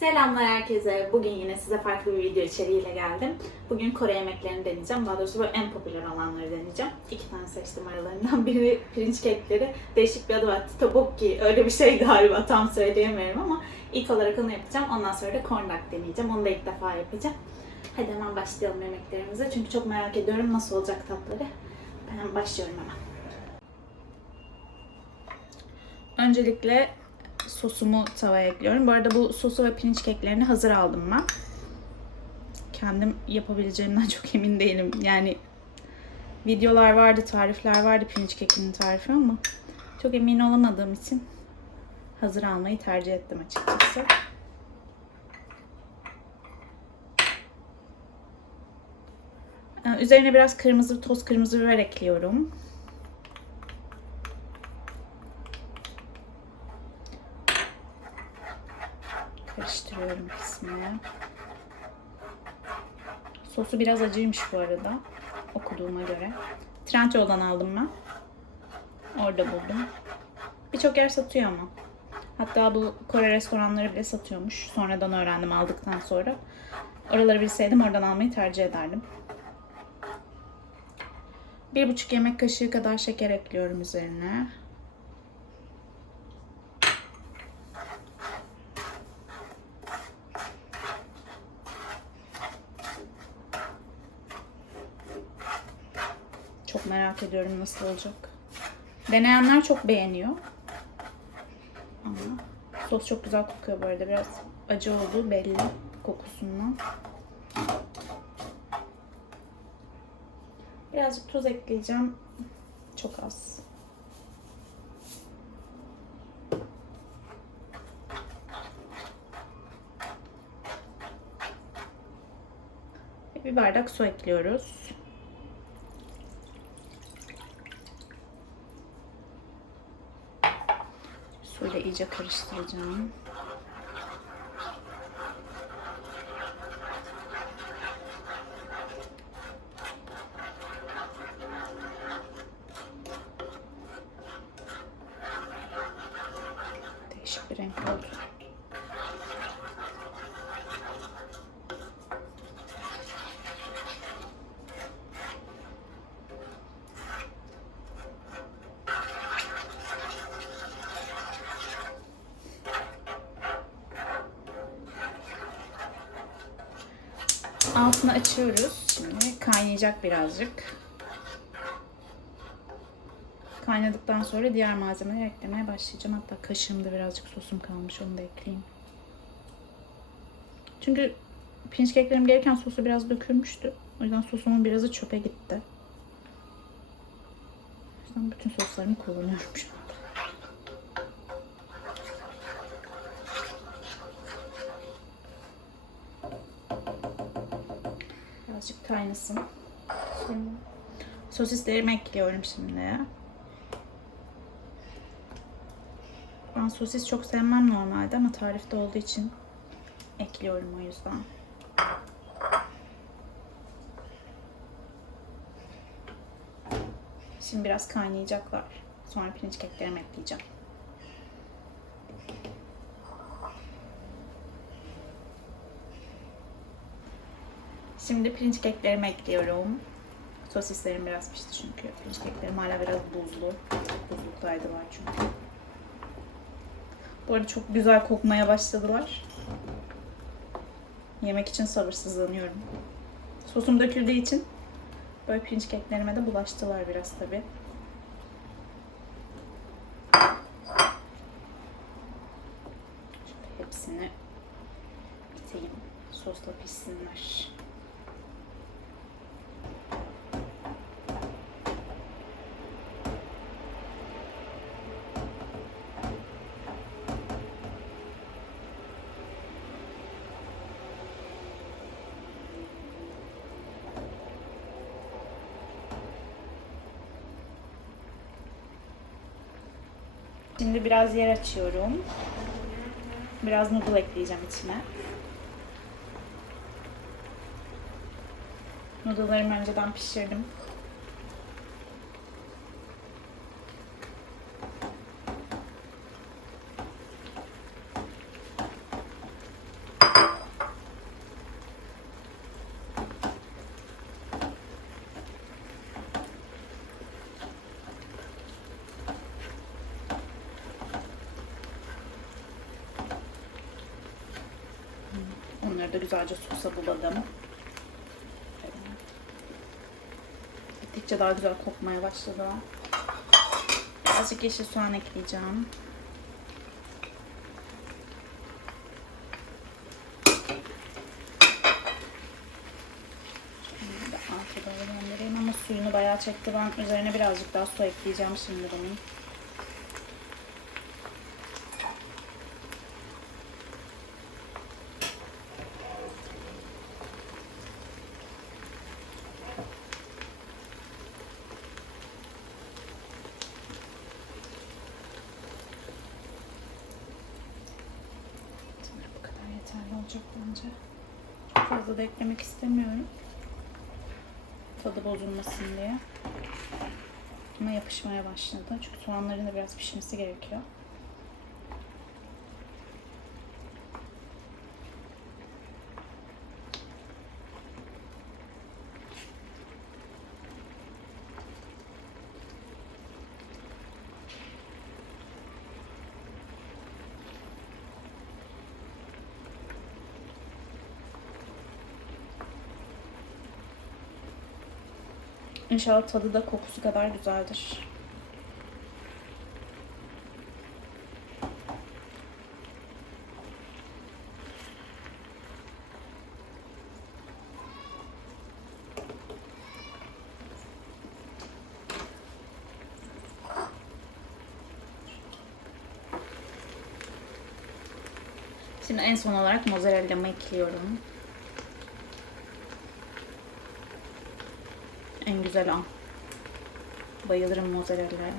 Selamlar herkese. Bugün yine size farklı bir video içeriğiyle geldim. Bugün Kore yemeklerini deneyeceğim. Daha doğrusu böyle en popüler olanları deneyeceğim. 2 tane seçtim aralarından. Biri pirinç kekleri. Değişik bir adı var. Tteokbokki. Öyle bir şey galiba. Tam söyleyemiyorum ama ilk olarak onu yapacağım. Ondan sonra da corn dog deneyeceğim. Onu da ilk defa yapacağım. Hadi hemen başlayalım yemeklerimize. Çünkü çok merak ediyorum nasıl olacak tatları. Ben başlıyorum hemen. Öncelikle sosumu tavaya ekliyorum. Bu arada bu sosu ve pirinç keklerini hazır aldım ben. Kendim yapabileceğimden çok emin değilim. Yani videolar vardı, tarifler vardı pirinç kekinin tarifi ama çok emin olamadığım için hazır almayı tercih ettim açıkçası. Üzerine biraz toz kırmızı biber ekliyorum. Karıştırıyorum kısmını. Sosu biraz acıymış bu arada. Okuduğuma göre. Trendyol'dan aldım ben. Orada buldum. Birçok yer satıyor ama. Hatta bu Kore restoranları bile satıyormuş. Sonradan öğrendim aldıktan sonra. Oraları bilseydim oradan almayı tercih ederdim. 1,5 yemek kaşığı kadar şeker ekliyorum üzerine. Çok merak ediyorum nasıl olacak. Deneyenler çok beğeniyor. Ama sos çok güzel kokuyor bu arada. Biraz acı olduğu belli kokusundan. Birazcık tuz ekleyeceğim. Çok az. Bir bardak su ekliyoruz. Suyla iyice karıştıracağım. Değişik bir renk oldu. Altını açıyoruz. Şimdi kaynayacak birazcık. Kaynadıktan sonra diğer malzemeleri eklemeye başlayacağım. Hatta kaşığımda birazcık sosum kalmış. Onu da ekleyeyim. Çünkü pirinç keklerim gelirken sosu biraz dökülmüştü. O yüzden sosumun birazı çöpe gitti. O yüzden bütün soslarımı kullanıyorum şu anda. Birazcık kaynasın. Sonra sosislerimi ekliyorum şimdi. Ben sosis çok sevmem normalde ama tarifte olduğu için ekliyorum o yüzden. Şimdi biraz kaynayacaklar. Sonra pirinç keklerimi ekleyeceğim. Şimdi pirinç keklerimi ekliyorum. Sosislerim biraz pişti çünkü. Pirinç keklerim hala biraz buzlu. Buzluktaydılar çünkü. Bu arada çok güzel kokmaya başladılar. Yemek için sabırsızlanıyorum. Sosum döküldüğü için böyle pirinç keklerime de bulaştılar biraz tabii. Şöyle hepsini biteyim. Sosla pişsinler. Şimdi biraz yer açıyorum. Biraz noodle ekleyeceğim içine. Noodle'larımı önceden pişirdim. Soğanları da güzelce sosa buladım. Gittikçe daha güzel kokmaya başladı. Birazcık yeşil soğan ekleyeceğim. Şimdi de arka doğru göndereyim ama suyunu bayağı çekti. Ben üzerine birazcık daha su ekleyeceğim şimdi bunun. Yeterli olacak bence. Fazla da eklemek istemiyorum. Tadı bozulmasın diye. Ama yapışmaya başladı. Çünkü soğanların da biraz pişmesi gerekiyor. İnşallah tadı da kokusu kadar güzeldir. Şimdi en son olarak mozzarella'mı ekliyorum. En güzel an. Bayılırım mozzarella'ya.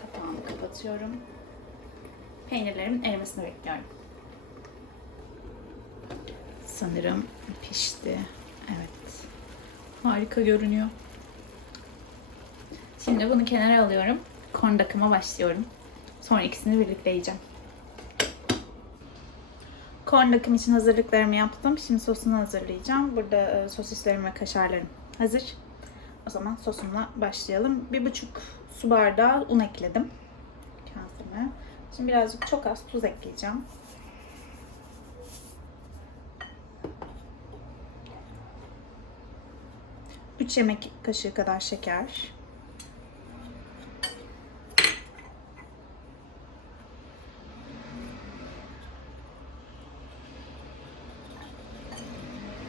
Kapağını kapatıyorum. Peynirlerimin erimesini bekliyorum. Sanırım pişti. Evet. Harika görünüyor. Şimdi bunu kenara alıyorum. Corn başlıyorum. Sonra ikisini birlikte yiyeceğim. Corn için hazırlıklarımı yaptım. Şimdi sosunu hazırlayacağım. Burada sosislerim ve kaşarlarım hazır. O zaman sosumla başlayalım. 1,5 su bardağı un ekledim kaseme. Şimdi birazcık çok az tuz ekleyeceğim. 3 yemek kaşığı kadar şeker.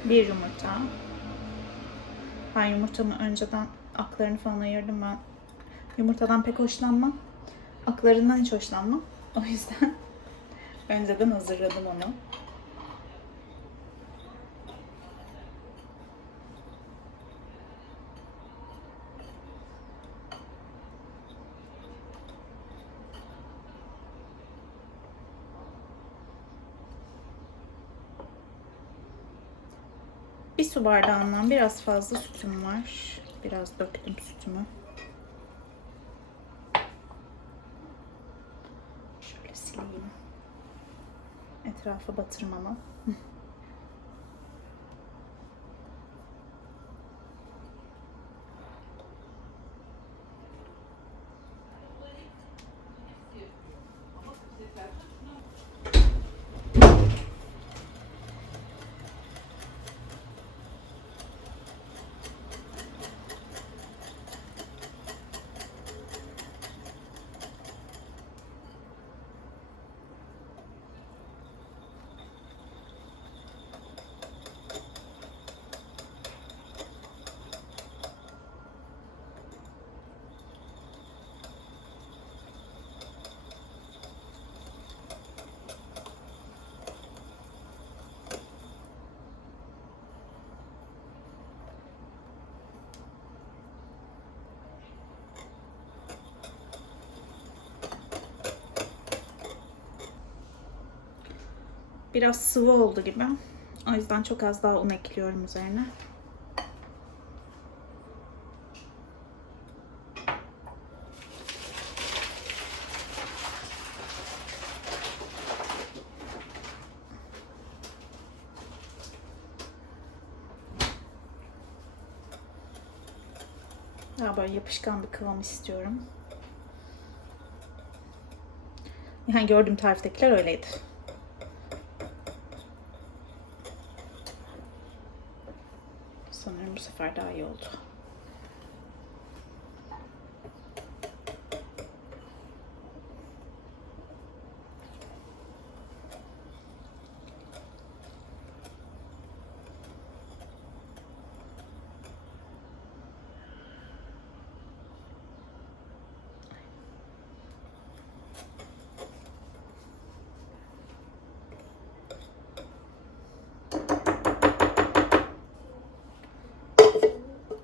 Bir yumurta. Ben yumurtamı önceden aklarını falan ayırdım. Ben yumurtadan pek hoşlanmam. Aklarından hiç hoşlanmam. O yüzden önceden hazırladım onu. Bir su bardağından biraz fazla sütüm var. Biraz döktüm sütümü. Şöyle sileyim. Etrafa batırmama. Biraz sıvı oldu gibi. O yüzden çok az daha un ekliyorum üzerine. Daha böyle yapışkan bir kıvam istiyorum. Yani gördüğüm tariftekiler öyleydi. Sanırım bu sefer daha iyi oldu.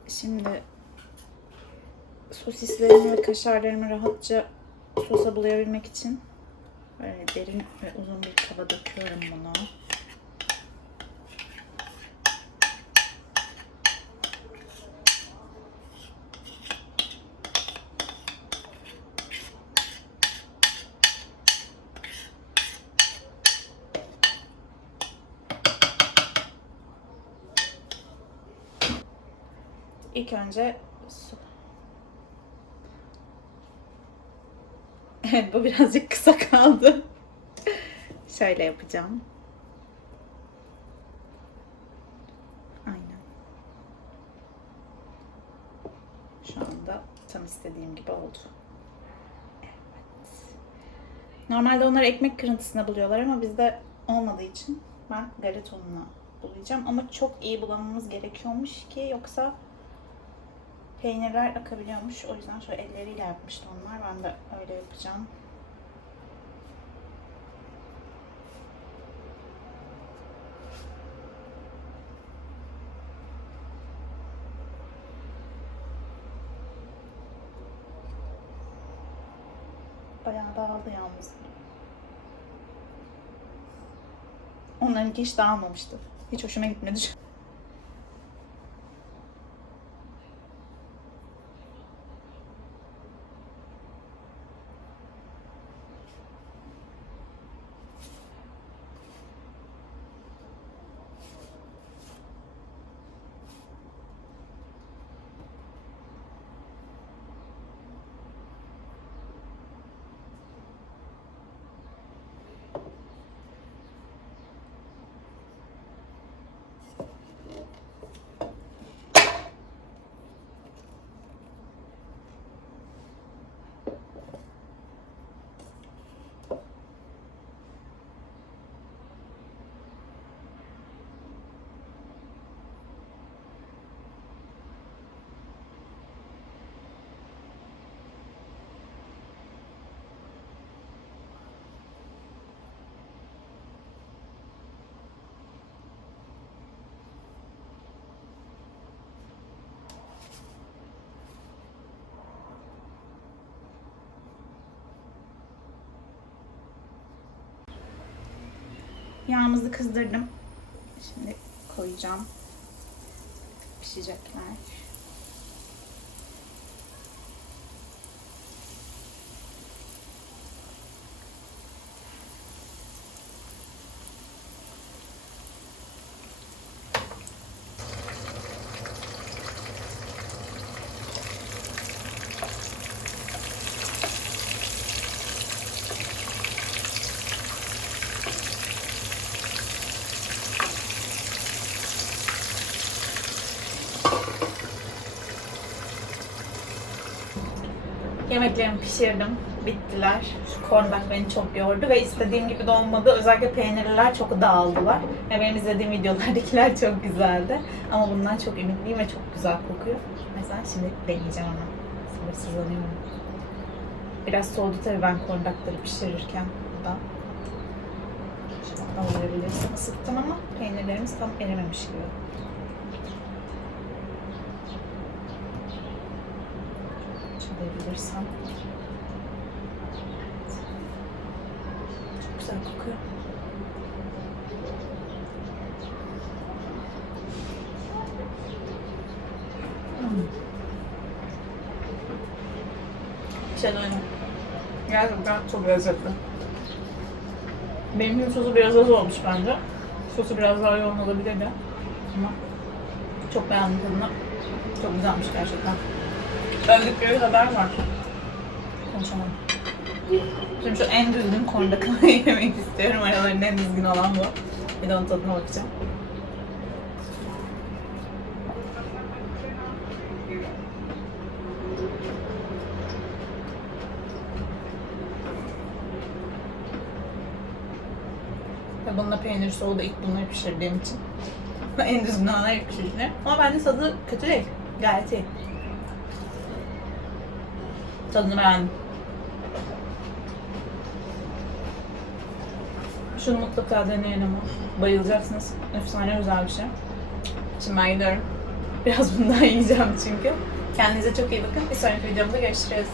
Şimdi sosislerimi ve kaşarlarımı rahatça sosa bulayabilmek için böyle derin ve uzun bir tava döküyorum bunu. İlk önce evet, bu birazcık kısa kaldı. Şöyle yapacağım. Aynen. Şu anda tam istediğim gibi oldu. Evet. Normalde onları ekmek kırıntısına buluyorlar ama bizde olmadığı için ben galeta ununa bulayacağım. Ama çok iyi bulamamız gerekiyormuş ki yoksa peynirler akabiliyormuş. O yüzden şöyle elleriyle yapmıştı onlar. Ben de öyle yapacağım. Bayağı dağıldı yalnız. Onlarınki hiç dağılmamıştı. Hiç hoşuma gitmedi. Yağımızı kızdırdım. Şimdi koyacağım. Pişecekler. Yemeklerimi pişirdim. Bittiler. Şu cornback beni çok yordu ve istediğim gibi de olmadı. Özellikle peynirliler çok dağıldılar. Ya benim izlediğim videolardakiler çok güzeldi. Ama bundan çok ümitliyim ve çok güzel kokuyor. Mesela şimdi deneyeceğim ama. Sabırsızlanıyorum. Biraz soğudu tabii ben cornbackları pişirirken. Da. Şuradan verebilirsin. Isıttım ama peynirlerimiz tam erimemiş gibi. Açabilirsem. Çok güzel kokuyor. Gerçekten çok lezzetli. Benimkinin sosu biraz az olmuş bence. Sosu biraz daha yoğun olabilirdi. Ama çok beğendim tadını. Çok güzelmiş gerçekten. Öldükleri haber var. Konuşamam. Şimdi şu en düzgün kornakayı yemek istiyorum. Aralarında en düzgün olan bu. Bir de onun tadına bakacağım. Ve bununla peynir soğuğu da ilk bunları pişirdiğim için. En düzgün olanlar ilk pişirdiğim. Ama bence tadı kötü değil. Gayet iyi. Tadını beğendim. Şunu mutlaka deneyin ama. Bayılacaksınız. Efsane güzel bir şey. Şimdi ben gidiyorum. Biraz bundan yiyeceğim çünkü. Kendinize çok iyi bakın. Bir sonraki videomda görüşürüz.